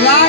La